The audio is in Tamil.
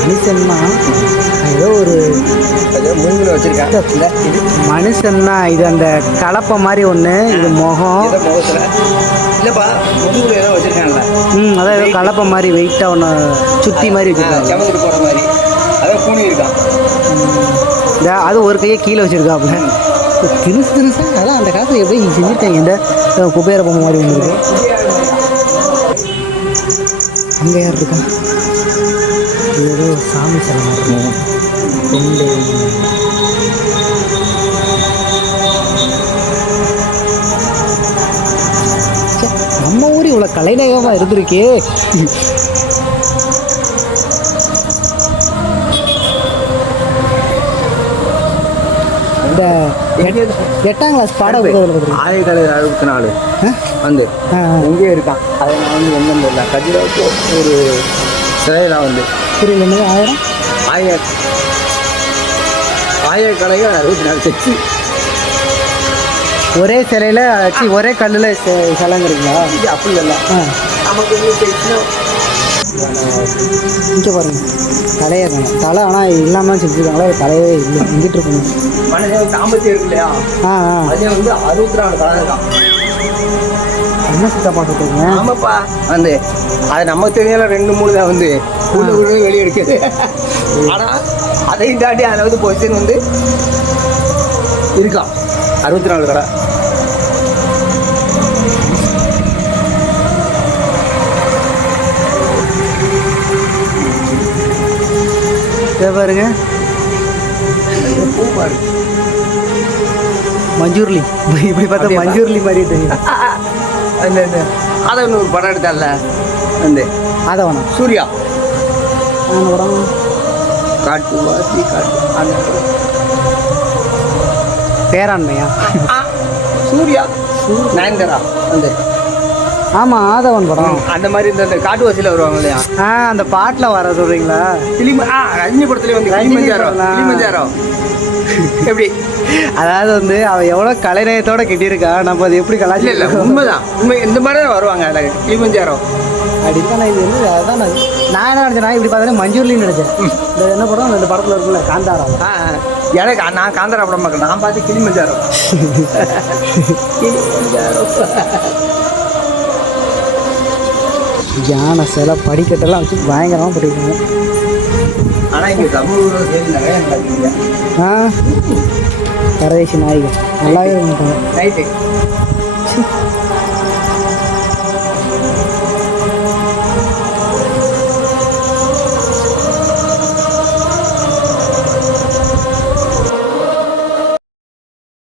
மனுஷன்னா ஏதோ ஒரு முழுங்கில் வச்சுருக்கேன். மனுஷன்னா இது அந்த கலப்பை மாதிரி ஒன்று, இது முகம். முகத்தில் இல்லைப்பா, முதுகில் ஏதோ வச்சுருக்காங்கல்ல. அதான் ஏதோ கலப்பை மாதிரி வெயிட்டாக ஒன்று சுற்றி மாதிரி வச்சுருக்காங்க. செவந்துட்டு போகிற மாதிரி அதான் கூணி இருக்கான். அது ஒரு கையை கீழே வச்சுருக்காப்புல. திருசாக அதான் அந்த காலத்தில் எப்படி செஞ்சுருக்காங்க. இந்த குபேர பொம்மை மாதிரி ஒன்று இருக்கு. அங்கே யார் இருக்கா? ஏதோ சாமி சிலை மாதிரி கொண்டு நம்ம ஊர் இவ்வளோ கலைநயமாக இருந்திருக்கே. இந்த 8ஆம் கிளாஸ் பாடம் 1964 வந்து எங்கேயே இருக்கான். அதை நான் வந்து என்னன்னு இல்லை. கஜிராவுக்கு ஒரு சிலையில் வந்து புரியல. 1000 64 செச்சு ஒரே சிலையில் வச்சு ஒரே கல்லில் சிலைங்கிறீங்களா? இது அப்படி இல்லை. நமக்கு இங்கே பாருங்க, தலையே வேணும். தலை ஆனால் இல்லாமல் செஞ்சுருக்காங்களா? தலையே இல்லை, இங்கிட்டு இருக்கணும். மனுஷன் தாம்பத்தியம் இருக்கு இல்லையா? அதே வந்து 64 தலை இருக்கான். என்ன சித்தப்பா சொல்கிறீங்க? ஆமாப்பா, வந்து அது நமக்கு தெரியாத 2-3 தான் வந்து வெளியே எடுக்குது. ஆனால் அதையும் தாண்டி அதில் வந்து பொசிஷன் வந்து இருக்கான். 64 தலை. பாருங்க, மஞ்சூர்லி. இப்படி பார்த்தா மஞ்சூர்லி மாதிரி தெரியும். அதை ஒன்று ஒரு படம் எடுத்தால வந்து அதை வேணாம். சூர்யா படம் காட்டு வாசி காட்டு அந்த பேராண்மையா? சூர்யா நயன்தாரா வந்து. ஆமாம், ஆதவன் படம். அந்த மாதிரி இந்த காட்டு வாசியில் வருவாங்க இல்லையா? அந்த பாட்டில் வர சொல்கிறீங்களா? ரஜினி படத்துல வந்து கிளிமஞ்சாரோ எப்படி? அதாவது வந்து அவன் எவ்வளோ கலைநயத்தோட கட்டியிருக்கா, நம்ம அது எப்படி கலாச்சி இல்லை உண்மைதான். உண்மை இந்த மாதிரி தான் வருவாங்க அதில் கிளிமஞ்சாரோ அப்படின்னா. நான் இது வந்து அதுதான் நான் என்ன நினச்சேன், நான் இப்படி பார்த்தா மஞ்சூர்லின்னு நினச்சேன். இந்த என்ன படம், இந்த படத்தில் இருக்குல்ல காந்தாரா. எனக்கு நான் காந்தாரா படம் பார்க்கல, நான் பார்த்து கிளிமஞ்சாரோ. யானை சிலை படிக்கட்டெல்லாம் வச்சு பயங்கரமாக படிக்கணும். ஆனால் இங்கே தமிழ் நிறைய பரதேசி நாய்கள் நல்லாவே இருந்துட்டாங்க. ரைட்டு.